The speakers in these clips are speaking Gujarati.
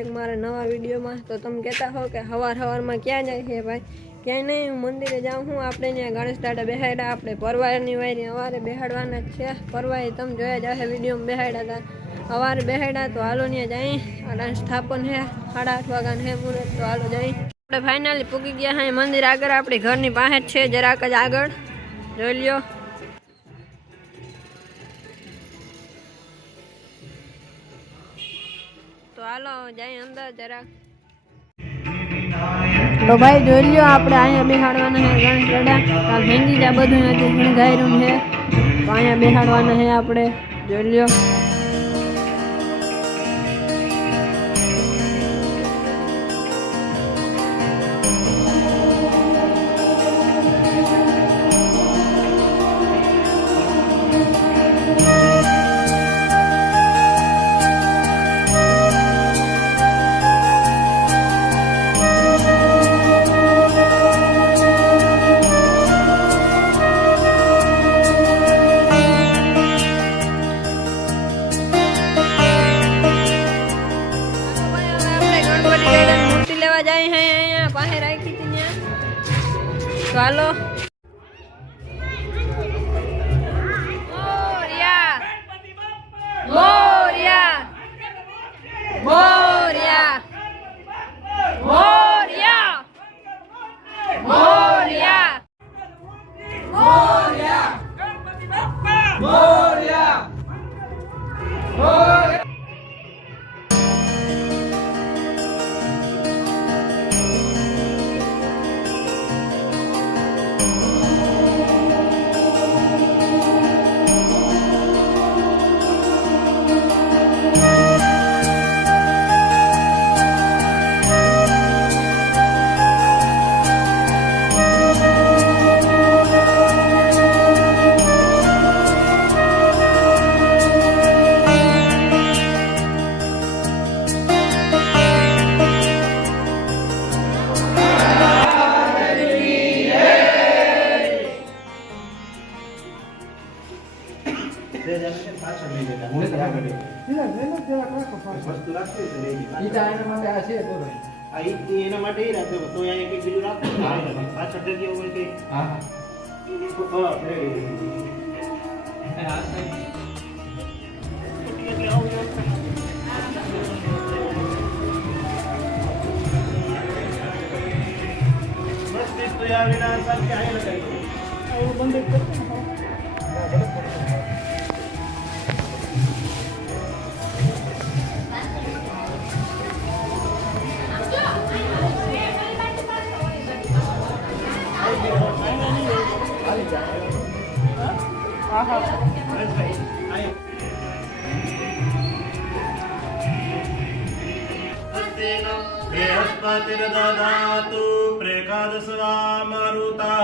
એક મારા નવા વિડીયોમાં। તો તમે કહેતા હો કે સવારમાં ક્યાં જાય છે ભાઈ? ક્યાંય નહીં, હું મંદિરે જાઉં છું। આપણે ત્યાં ગણેશ દાદા બેહાડ્યા, આપણે પરવારની વાયરી સવારે બેહાડવાના જ છે। પરવારી તમે જોયા જ હશે વિડીયોમાં બેહાડ્યા હતા, સવારે બેહાડ્યા। તો હાલો ત્યાં જઈ, આ સ્થાપન છે 8:30 વાગ્યાનું છે મુહૂર્ત। તો હાલો જઈ, આપણે ફાઇનલી પૂકી ગયા હા મંદિર આગળ, આપણી ઘરની પાસે જ છે, જરાક જ આગળ જોઈ લ્યો। તો હાલો જાય અંદર જરાક। તો ભાઈ જોઈ લ્યો, આપણે અહીંયા બેહાડવાના છે ગણેશ દાદા। કાલ ભેંગી જા બધું હજી શણગાર્યું છે, તો અહીંયા બેહાડવાના છે આપણે, જોઈ લ્યો। જાય હે અહીંયા પાસે રાખી હતી ત્યાં। ચાલો મોરિયા મોરિયા મોરિયા મોરિયા મોરિયા મોરિયા ગણપતિ બાપ્પા મોરિયા મોરિયા। એના માટે રાખ્યો તો એક બીજું રાખો પાછળ જગ્યા હોય કે बृहस्पतिर्दधातु प्रेकादशवा मारुतः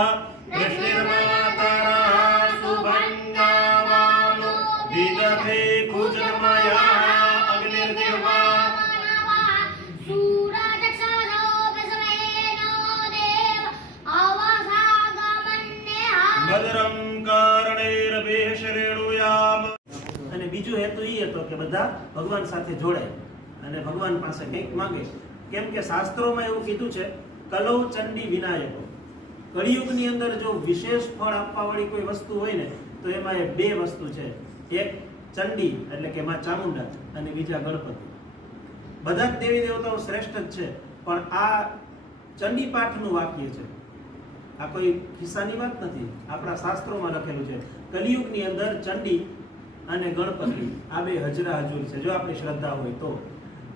वृष्टिर्मातरः सुभङ्गावानो विदधे कुजमया अग्निर्दिवा भद्रं कर्णैर्भिः श्रेणुयाम। અને બીજો હેતુ એ હતો કે બધા ભગવાન સાથે જોડાય અને ભગવાન પાસે કંઈક માંગે। કેમ કે શાસ્ત્રોમાં એવું કીધું છે, કલૌ ચંડી વિનાયકો। કળિયુગની અંદર જો વિશેષ ફળ આપવાવાળી કોઈ વસ્તુ હોય ને તો એમાં એ બે વસ્તુ છે, એક ચંડી એટલે કે માં ચામુંડા અને બીજા ગણપતિ। બધા જ દેવી દેવતાઓ શ્રેષ્ઠ જ છે, પણ આ ચંડી પાઠનું વાક્ય છે, આ કોઈ કિસ્સાની વાત નથી, આપણા શાસ્ત્રોમાં લખેલું છે। કલિયુગની અંદર ચંડી અને ગણપતિ આ બે હજરા હજુર છે, જો આપણી શ્રદ્ધા હોય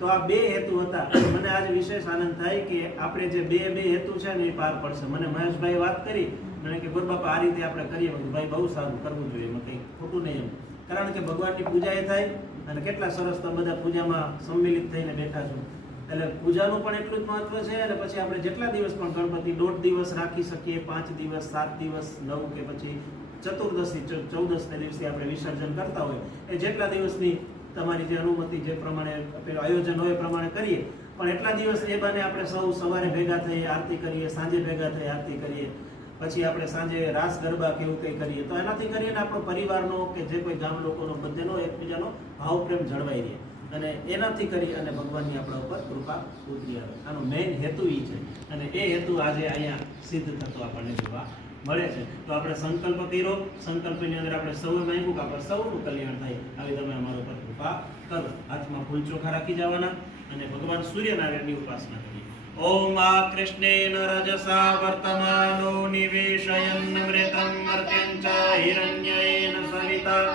તો આ બે હેતુ હતા। મને આજે વિશેષ આનંદ થાય કે આપણે જે બે હેતુ છે ને એ પાર પડશે। મને મહેશભાઈ વાત કરી, મને કે ગુરુબાપા આ રીતે આપણે કરીએ, ભાઈ બહુ સારું કરવું જોઈએ, એમાં કંઈ ખોટું નહીં એમ, કારણ કે ભગવાનની પૂજા એ થાય અને કેટલા સરસ તમે બધા પૂજામાં સંમિલિત થઈને બેઠા છો, એટલે પૂજાનું પણ એટલું જ મહત્વ છે। અને પછી આપણે જેટલા દિવસ પણ ગણપતિ 1.5 દિવસ રાખી શકીએ, 5 દિવસ, 7 દિવસ, 9 કે પછી ચતુર્દશી 14મે દિવસે આપણે વિસર્જન કરતા હોય, એ જેટલા દિવસની તમારી જે અનુમતિ જે પ્રમાણે પેલું આયોજન હોય એ પ્રમાણે કરીએ। પણ એટલા દિવસ એ બને આપણે સૌ સવારે ભેગા થઈએ, આરતી કરીએ, સાંજે ભેગા થઈ આરતી કરીએ, પછી આપણે સાંજે રાસ ગરબા કે એવું કંઈ કરીએ, તો એનાથી કરીને આપણો પરિવારનો કે જે કોઈ ગામ લોકોનો બધેનો એકબીજાનો ભાવ પ્રેમ જળવાઈ રહે। અને એનાથી કરી અને ભગવાનની આપણા ઉપર કૃપા ઉતરી આવે. આનો મેઇન હેતુ એ છે અને એ હેતુ આજે અહીંયા સિદ્ધ થતો આપણને જોવા મળે છે. તો આપણે સંકલ્પ કર્યો, સંકલ્પની અંદર આપણે સૌએ માંગ્યું કે આપણે સૌનું કલ્યાણ થાય, આવી તમે અમારા ઉપર કૃપા કરો. હાથમાં ફૂલ ચોખા રાખી જવાના અને ભગવાન સૂર્યનારાયણની ઉપાસના કરીએ. ઓમ આ કૃષ્ણેન રજસા વર્તમાનો નિવેશયન મૃતં મર્ત્યં ચ હિરણ્યેન સવિતા